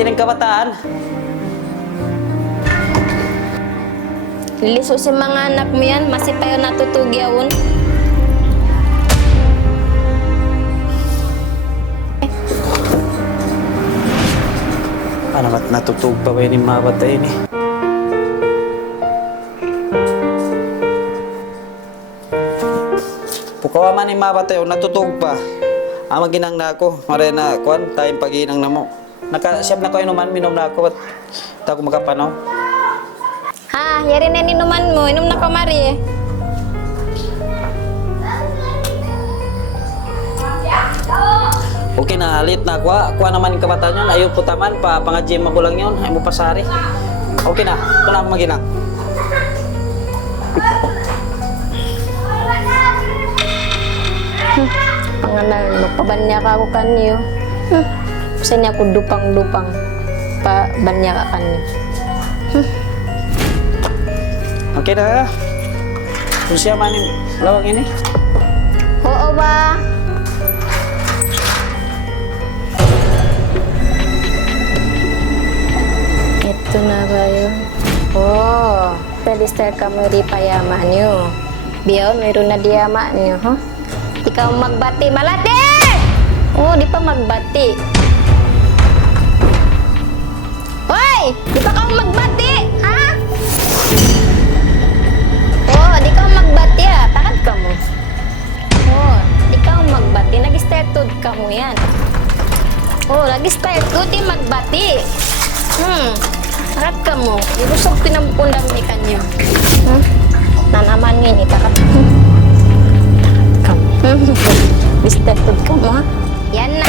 bati ng kabataan. Liso si mga anak mo yan, masipayo natutugyaon. Ano ba't natutog pa ba yun yung mga bata yun eh? Pukawa man yung mga bata yun, natutog pa. Ama ginang na ako, maray na kuwan, tayong pag-iinang na mo. Nakasiyap na ko inuman, minom na ako, ba't hindi ako makapanaw? Ha, yari na ninuman mo, inom na ka Mari. Okay na, halit na kuha naman yung kabataan yun, ayaw putaman, pang-gym ako lang yun, ayaw mo pasari. Okay na, ito na ako maginang. Pangalan, magpabanya ka ako kanyo. Kasi niya ako dupang-dupang. Pabanya ka kanyo. Okay na, kung siya man yung lawang ini. Oo ba? Ito na ba yun? Oh, pwede ka mo payaman nyo. Biyaw, mayroon na diyama nyo, ha? Di ka magbati, malati! Oh, di pa magbati. Hoy! Di pa ka magbati, ha? Oh, di ka magbati, ha? Takad ka mo. Oh, di ka magbati. Nag-started ka mo yan. Oh, nag-started, di magbati. Takad ka mo. Irusog pinampundam ni kanyo. Nanaman yun, takad ka mo. Started ka mo, ha? Yan na.